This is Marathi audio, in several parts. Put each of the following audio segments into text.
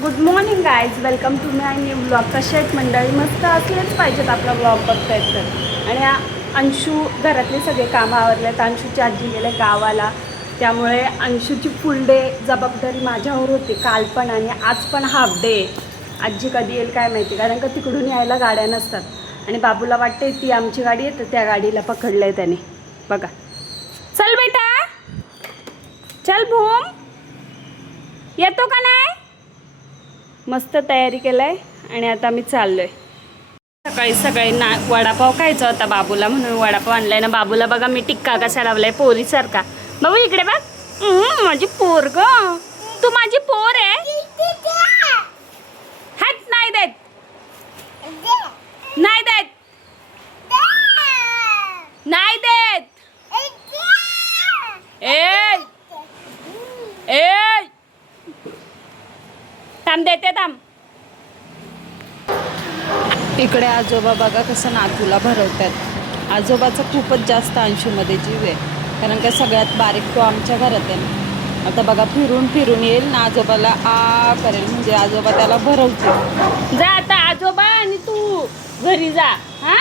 Good morning guys, welcome to my new blog. कसे आहेत मंडळी? मस्त असलेच पाहिजेत आपला ब्लॉग बघतायत तर. आणि अंशू घरातले सगळे कामं आवरलेत. अंशूची आजी गेले गावाला, त्यामुळे अंशूची फुल डे जबाबदारी माझ्यावर होती काल पण आणि आज पण हाफ डे. आजी कधी येईल काय माहिती, कारण का तिकडून यायला गाड्या नसतात. आणि बाबूला वाटते ती आमची गाडी आहे तर त्या गाडीला पकडलं आहे त्याने. बघा, चल बेटा चल, भूम येतो का नाही. मस्त तयारी केलाय आणि आता मी चाललोय. सकाळी सकाळी वडापाव खायचा होता बाबूला, म्हणून वडापाव आणलाय ना. बाबूला बघा मी टिक्का कसा लावलाय पोरीसारखा. बाबू इकडे बघ, माझी पोर ग, तू माझी पोर आहे. हात नाही देत, नाही देत, नाही देत. ए ए थांब, देते थांब. इकडे आजोबा बघा कसं नातूला भरवतात. आजोबाचा खूपच जास्त अंशूमध्ये जीव आहे, कारण का सगळ्यात बारीक तो आमच्या घरात आहे. आता बघा फिरून फिरून येईल ना आजोबाला आ करेल, म्हणजे आजोबा त्याला भरवते. जा आता आजोबा आणि तू घरी जा. हा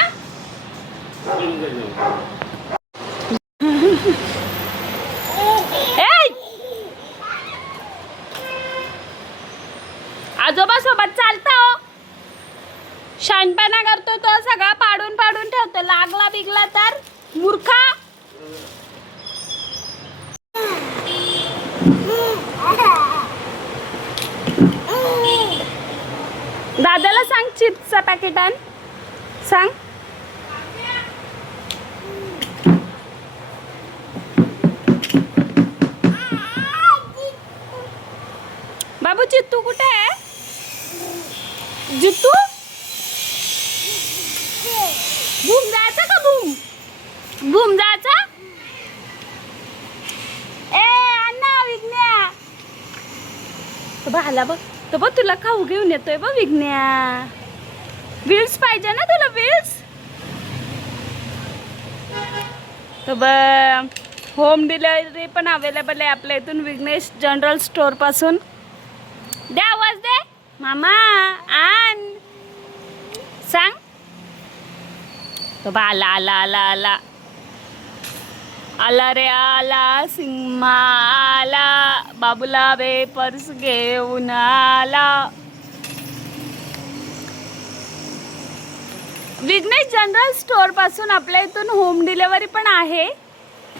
आजोबा सोबत चालता हो. शानपणा करतो तो, सगळा पाडून पाडून ठेवतो. लागला बिगला तर मूर्खा. दादाला सांग चिप्सचा पॅकेट आण, सांग. बाबू चित्तू कुठे आहे? जित्तू भूम जायचा का? भूम भूम जायचा. ए अण्णा विघ्न्या तो भाला बघ, तो बघ तुला खाऊ घेऊन येतोय बघ विघ्न्या. व्हील्स पाहिजे ना तुला, व्हील्स. तो बघ होम डिलिव्हरी पण अवेलेबल आहे आपल्या इथून, विघ्नेश जनरल स्टोर पासून. दे आवाज दे मामा, आण, सांग. तो बा आला आला आला आला आला रे आला, सिंहा आला, बाबूला वेपर्स घेऊन आला. विघ्नेश जनरल स्टोर पासून आपल्या इथून होम डिलिव्हरी पण आहे.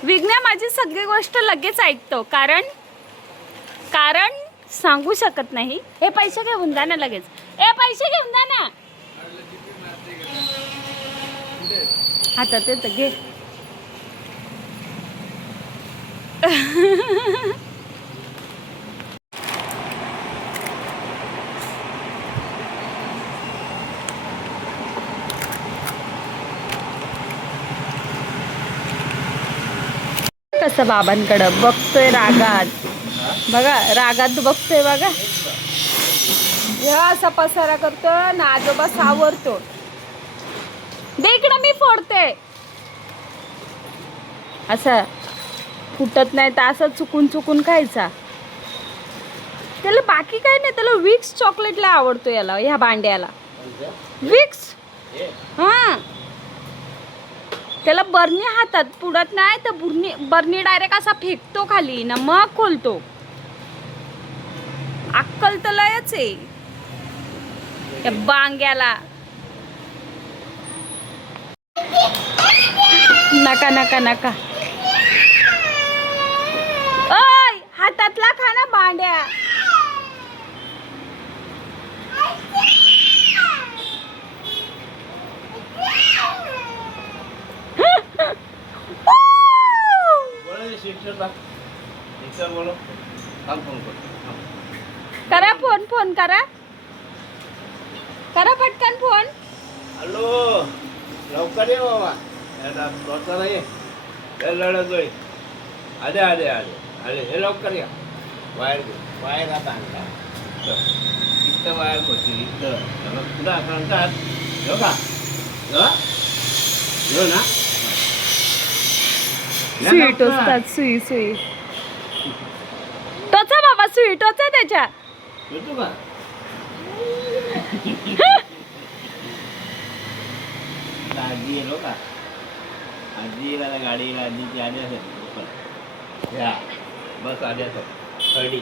विघ्ने माझी सगळी गोष्ट लगेच ऐकतो, कारण सांगू शकत नाही. हे पैसे घेऊन जा ना लगेच. ए पैसे घेऊन जा ना. हातात येतं घे. कसं बाबांकडं बघतोय रागात. बघा रागात बघतोय बघा. जेव्हा असा पसारा करतो ना आजोबा सावरतो. दे इकडं, मी फोडते. असं फुटत नाही तर असं चुकून चुकून खायचा. त्याला बाकी काय नाही, त्याला विक्स चॉकलेटला आवडतो. याला ह्या भांड्याला विक्स. हा त्याला बर्नी हातात पुडत नाही तर बर्नी डायरेक्ट असा फेकतो खाली ना, मग खोलतो. अक्कल तर लयच आहे या बांग्याला. नका नका नका. ओय हातातला खा ना भांड्या. करा फोन, फोन करा, करा पटकन फोन. हॅलो, लवकर ये बाबा. नाही लढतोय. आले आले आले आले, हे लवकर या. वायर वायर आता आणला. इथं वायर होती, इथं पुढं सांगतात. येऊ का? येऊ ना. सुई टोचतात, सुई सुई टोचा बाबा, सुई टोचा त्याच्या. येतो का? आजी येलो का आजी येला गाडीला आजीची आली असेल या बस आली असेल थर्डी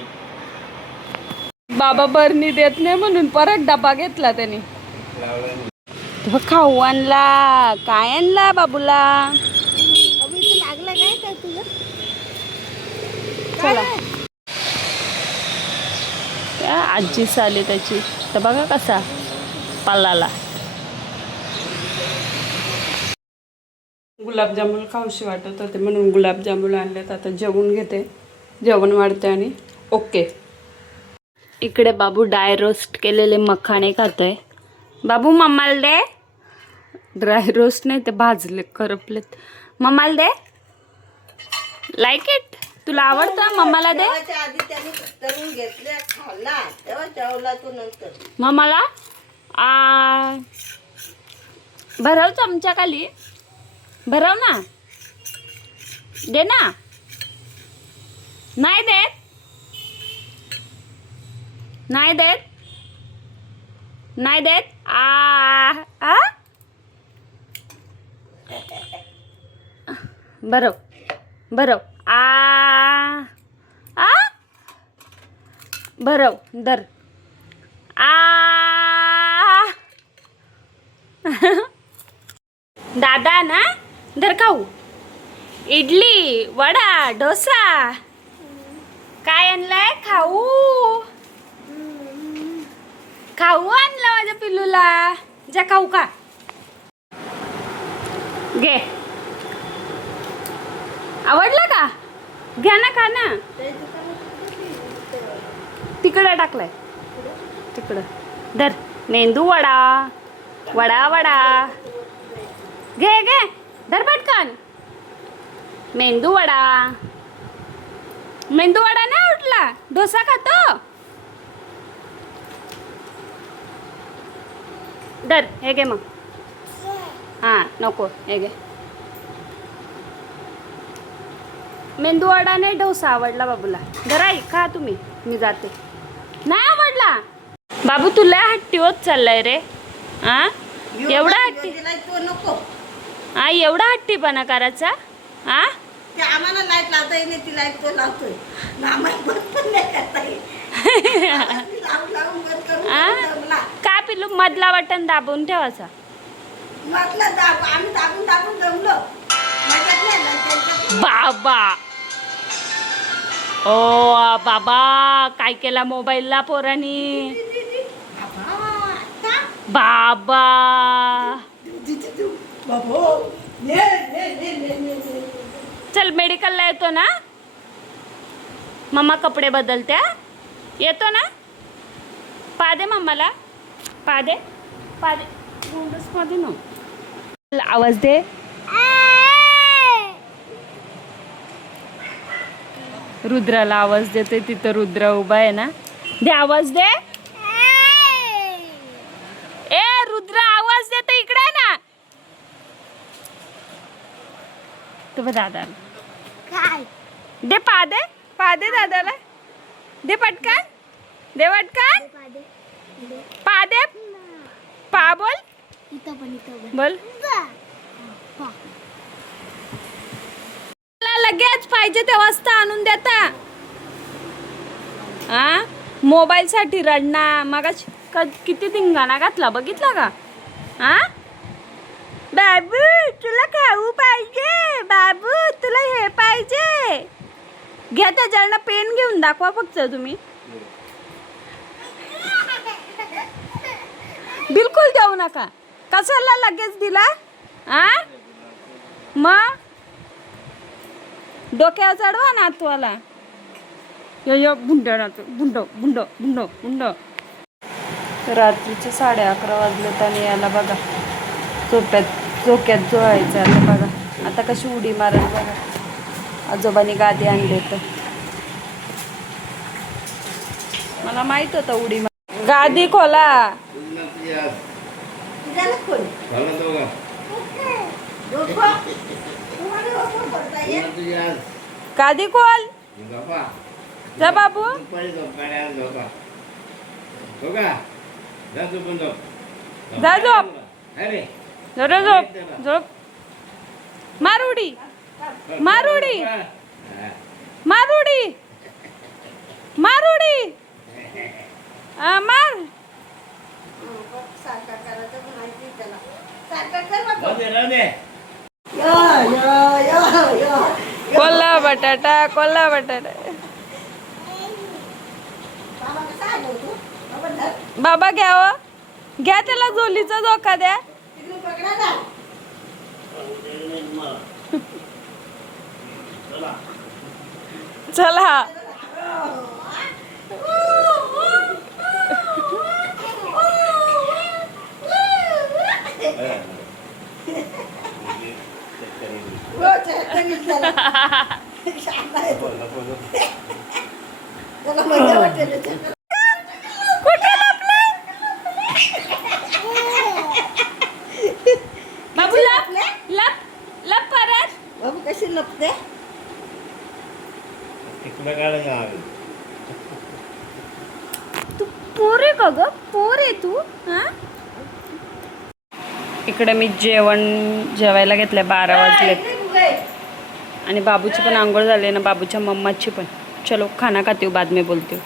बाबा बरणी देत नाही म्हणून परत डबा घेतला त्याने. खाऊ आणला. काय आणला बाबूला? लागलं काय काय तुला? चला त्या आजी आली त्याची तर बघा कसा पालाला. गुलाबजामुन खाऊशी वाटत होते म्हणून गुलाबजामुन आणलेत. आता जेवून घेते, जेवण वाढते आणि ओके. इकडे बाबू ड्राय रोस्ट केलेले मखाणे खातोय. बाबू मम्माला दे. ड्राय रोस्ट नाही ते भाजले करपलेत. मम्माला दे. Like it. तुला आवडतं? मम्माला दे. आधी त्याने तळून घेतले खाल्ला तेव्हा जेवला तू नंतर. मम्माला भरव चमचा खाली भरव ना. दे ना. नाही देत. नाही देत. नाही देत. आ भरव भरव. आ भरव दर. दादा ना धर खाऊ. इडली वडा डोसा काय आणलंय? खाऊ खाऊ आणलं माझ्या पिल्लूला. जा खाऊ का घे. आवडलं का? घ्या ना खा ना. तिकडं टाकलाय तिकडं. धर मेंदू वडा वडा वडा घे घे. धर पटकन. मेंदू वडा. मेंदू वडा नाही उठला. डोसा खातो. धर हे घे मग. हां नको हे घे. मेंदू वडा नाही डोसा आवडला बाबूला. धराई खा तुम्ही. मी जाते. नाही आवडला बाबू. तुला हट्टी होत चाललाय रे. हा एवढा हट्टी. तो नको. हा एवढा हट्टीपणा करायचा. हा ते आम्हाला लाईट लावता येईल ती लाईट तो लावतोय. आम्हाला बंद पण नाही करता येईल. लावून बंद करून का पिल्लू मधला बटन दाबून ठेवायचा. म्हटलं दाब आम्ही दाबून दाबून जमलो. बाबा ओ बाबा काय केला मोबाईलला पोरांनी. बाबा चल मेडिकलला येतो ना. मम्मा कपडे बदलत्या. येतो ना. पा दे मम्माला. पा दे पा दे. मध्ये ना आवाज दे. रुद्राला आवाज देते. तिथं रुद्र उभा आहे ना. दे आवाज दे. ए रुद्र आवाज देते इकडे ना. तू दादाला दे. पा दे दादाला. दे पटकन. दे पटकन. पा दे. पा बोल. बोल. लगेच पाहिजे ते वाजता आणून देता. हा मोबाईल साठी रडणार. मग किती धिंगाणा घातला बघितला का. हा बाबू तुला खाऊ पाहिजे. बाबू तुला हे पाहिजे. घ्या त्याच्यानं पेन घेऊन दाखवा फक्त तुम्ही. बिलकुल देऊ नका. कशाला लगेच दिला. हा मग डोक्यावर चढवा नातवाला. यो भुंड नातू भुंड भुंड भुंड भुंड. रात्रीचे 11:30 वाजले आणि याला बघा झोक्यात जोडायचं. आता बघा आता कशी उडी मारत बघा. आजोबांनी गादी आणली तर मला माहित होतं उडी मार. गादी खोला. गादी खोल. जा बाबू. जा तू पण जाऊ. जा झोप. अरे जरा झोप झोप. मारुडी मारुडी हा. मारुडी मारुडी मार. सारखा करायचं पण माहिती त्याला. सारखा कर बाबा. राहू दे, राहू दे. यो यो यो यो. कोल्हा बटाटा कोल्हा बटाटा. बाबा कसा आलो तू? बाबा धर. बाबा घ्यावं. घ्या त्याला झोलीचा धोका द्या. तिकडे पकडा ना. चला. हो, चटणीत त्याला. शांत आहे तो. त्याला मजा वाटेल याच्यात. कुठे लपले? बाबू लप लप लप परत. बाबू कशी लपते? तिकडं काढ ना. तू पोर आहे का ग? पोर आहे तू? हा? इकडे मी जेवायला घेतलंय. 12 वाजलेत आणि बाबूची पण आंघोळ झाली ना, बाबूच्या मम्माची पण. चलो खाना खाती हूँ, बाद में बोलती हूँ.